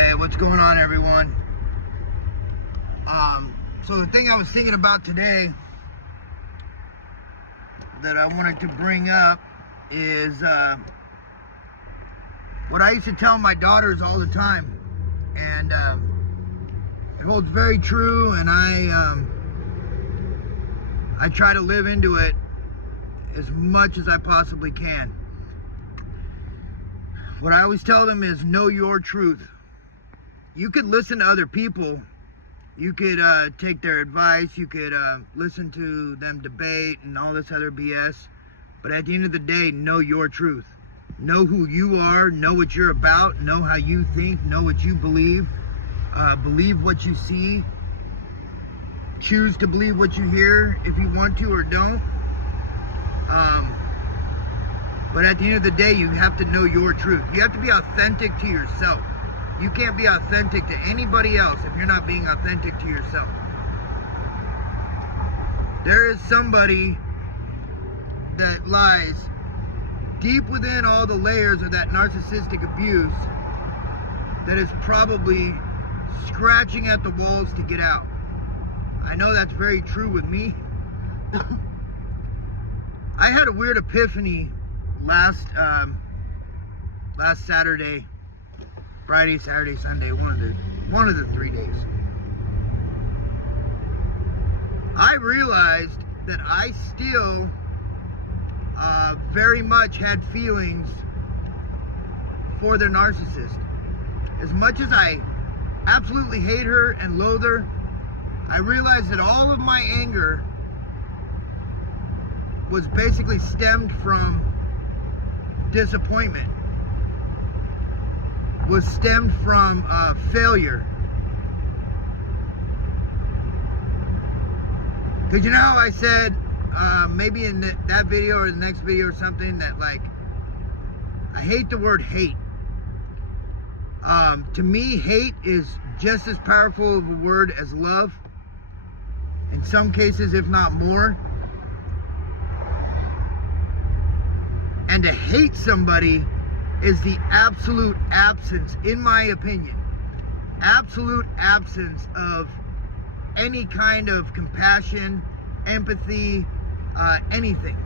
Hey, what's going on, everyone? So the thing I was thinking about today that I wanted to bring up is what I used to tell my daughters all the time, and it holds very true, and I try to live into it as much as I possibly can. What I always tell them is know your truth. You could listen to other people, you could take their advice, you could listen to them debate and all this other BS, but at the end of the day, know your truth. Know who you are, know what you're about, know how you think, know what you believe, believe what you see, choose to believe what you hear if you want to or don't. But at the end of the day, you have to know your truth. You have to be authentic to yourself. You can't be authentic to anybody else if you're not being authentic to yourself. There is somebody that lies deep within all the layers of that narcissistic abuse that is probably scratching at the walls to get out. I know that's very true with me. I had a weird epiphany last Saturday, Friday, Saturday, Sunday, one of the 3 days. I realized that I still very much had feelings for the narcissist. As much as I absolutely hate her and loathe her, I realized that all of my anger was basically stemmed from disappointment, was stemmed from failure. Because you know how I said, maybe in that video or the next video or something, that like, I hate the word hate. To me, hate is just as powerful of a word as love. In some cases, if not more. And to hate somebody is the absolute absence, in my opinion, absolute absence of any kind of compassion, empathy, anything.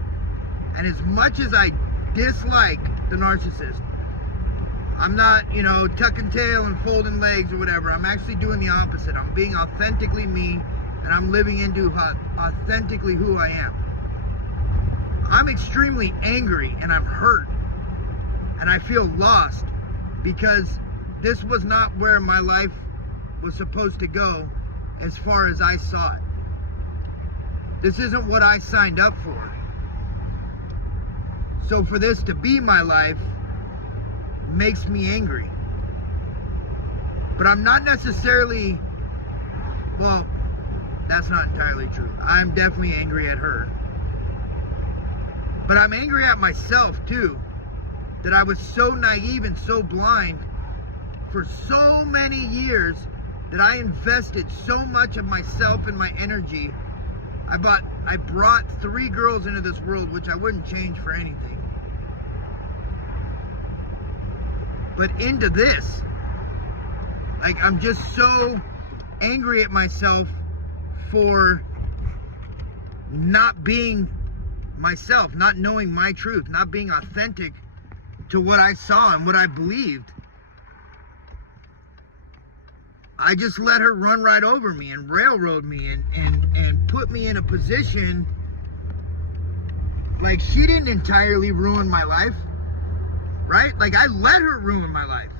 And as much as I dislike the narcissist, I'm not, tucking tail and folding legs or whatever. I'm actually doing the opposite. I'm being authentically me, and I'm living into authentically who I am. I'm extremely angry, and I'm hurt, and I feel lost because this was not where my life was supposed to go as far as I saw it. This isn't what I signed up for. So for this to be my life makes me angry. But I'm not necessarily, well, that's not entirely true. I'm definitely angry at her. But I'm angry at myself too, that I was so naive and so blind for so many years, that I invested so much of myself and my energy. I brought 3 girls into this world, which I wouldn't change for anything. But into this, like, I'm just so angry at myself for not being myself, not knowing my truth, not being authentic to what I saw and what I believed. I just let her run right over me and railroad me and put me in a position like she didn't entirely ruin my life, right? Like, I let her ruin my life.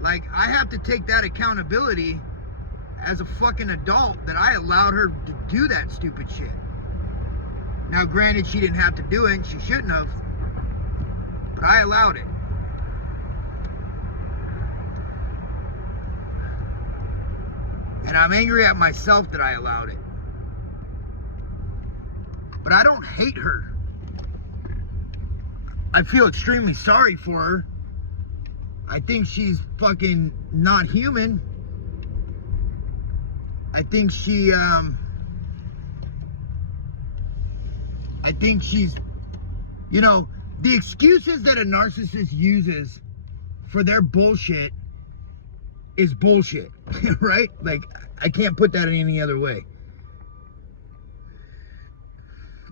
Like, I have to take that accountability as a fucking adult, that I allowed her to do that stupid shit. Now, granted, she didn't have to do it, and she shouldn't have, but I allowed it. And I'm angry at myself that I allowed it. But I don't hate her. I feel extremely sorry for her. I think she's fucking not human. I think she's, the excuses that a narcissist uses for their bullshit is bullshit, right? Like, I can't put that in any other way.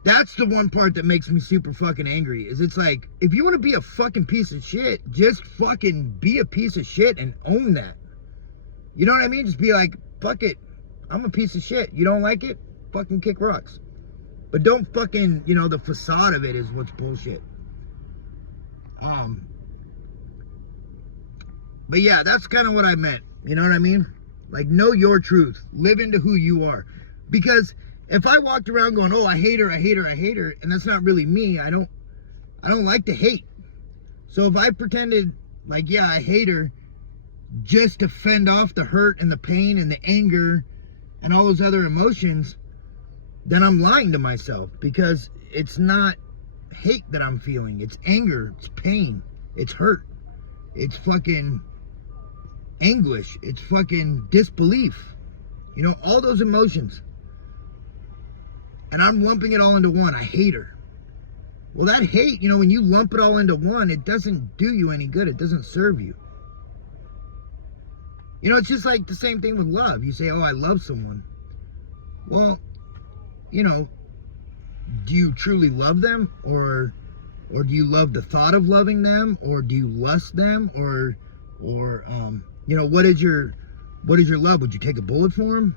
That's the one part that makes me super fucking angry, is it's like, if you want to be a fucking piece of shit, just fucking be a piece of shit and own that. You know what I mean? Just be like, fuck it, I'm a piece of shit. You don't like it? Fucking kick rocks. But don't fucking, you know, the facade of it is what's bullshit. But yeah, that's kind of what I meant. You know what I mean? Like, know your truth. Live into who you are. Because if I walked around going, oh, I hate her, I hate her, I hate her, and that's not really me, I don't like to hate. So if I pretended like, yeah, I hate her, just to fend off the hurt and the pain and the anger and all those other emotions, then I'm lying to myself, because it's not hate that I'm feeling. It's anger, it's pain, it's hurt, it's fucking anguish, it's fucking disbelief. You know, all those emotions. And I'm lumping it all into one. I hate her. Well, that hate, you know, when you lump it all into one, it doesn't do you any good. It doesn't serve you. You know, it's just like the same thing with love. You say, oh, I love someone. Well, you know, do you truly love them? Or do you love the thought of loving them? Or do you lust them? Or you know, what is your love? Would you take a bullet for them?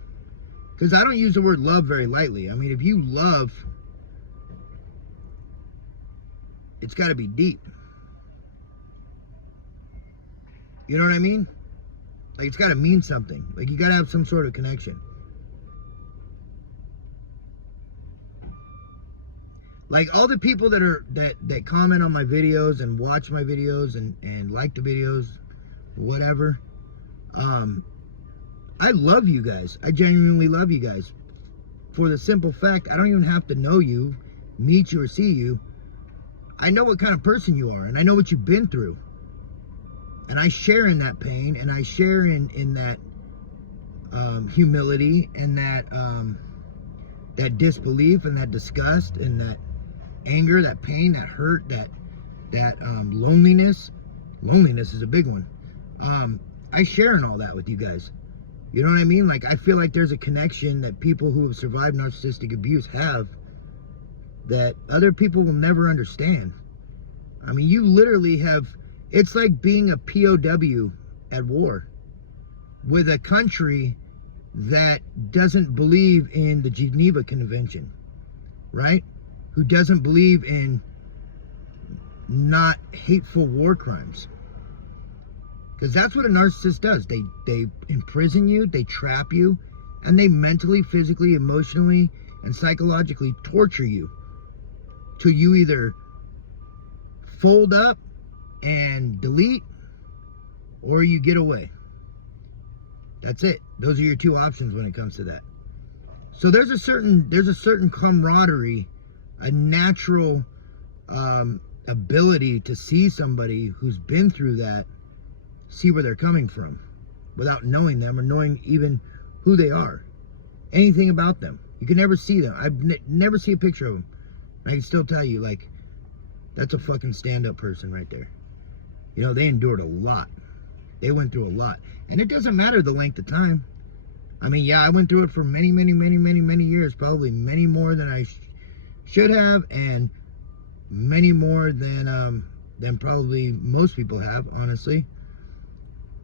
Because I don't use the word love very lightly. I mean, if you love, it's got to be deep. You know what I mean? Like, it's got to mean something. Like, you got to have some sort of connection. Like, all the people that comment on my videos and watch my videos and like the videos, whatever, I love you guys. I genuinely love you guys. For the simple fact, I don't even have to know you, meet you, or see you. I know what kind of person you are, and I know what you've been through. And I share in that pain, and I share in that humility, and that disbelief, and that disgust, and that anger, that pain, that hurt, that loneliness. Loneliness is a big one. I share in all that with you guys. You know what I mean? Like, I feel like there's a connection that people who have survived narcissistic abuse have that other people will never understand. I mean, you literally have, it's like being a POW at war with a country that doesn't believe in the Geneva Convention, right? Who doesn't believe in not hateful war crimes. Because that's what a narcissist does. They imprison you, they trap you, and they mentally, physically, emotionally, and psychologically torture you till you either fold up and delete, or you get away. That's it. Those are your two options when it comes to that. So there's a certain camaraderie, a natural ability to see somebody who's been through that, see where they're coming from without knowing them or knowing even who they are, anything about them. You can never see them. Never see a picture of them. I can still tell you, like, that's a fucking stand-up person right there. You know, they endured a lot. They went through a lot. And it doesn't matter the length of time. I mean, yeah, I went through it for many, many, many, many, many years, probably many more than I should have, and many more than probably most people have, honestly.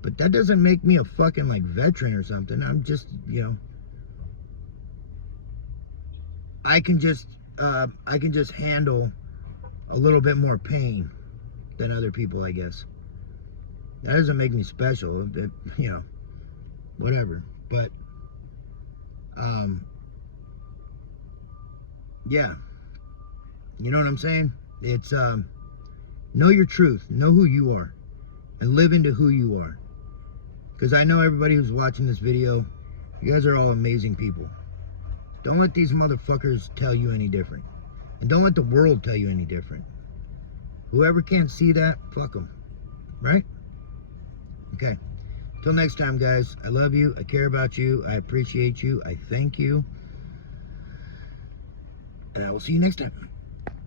But that doesn't make me a fucking, like, veteran or something. I'm just, you know, I can just handle a little bit more pain than other people, I guess. That doesn't make me special, you know, whatever. But, yeah, you know what I'm saying? It's, know your truth, know who you are, and live into who you are. Because I know everybody who's watching this video, you guys are all amazing people. Don't let these motherfuckers tell you any different. And don't let the world tell you any different. Whoever can't see that, fuck them. Right? Okay. Till next time, guys. I love you. I care about you. I appreciate you. I thank you. And I will see you next time.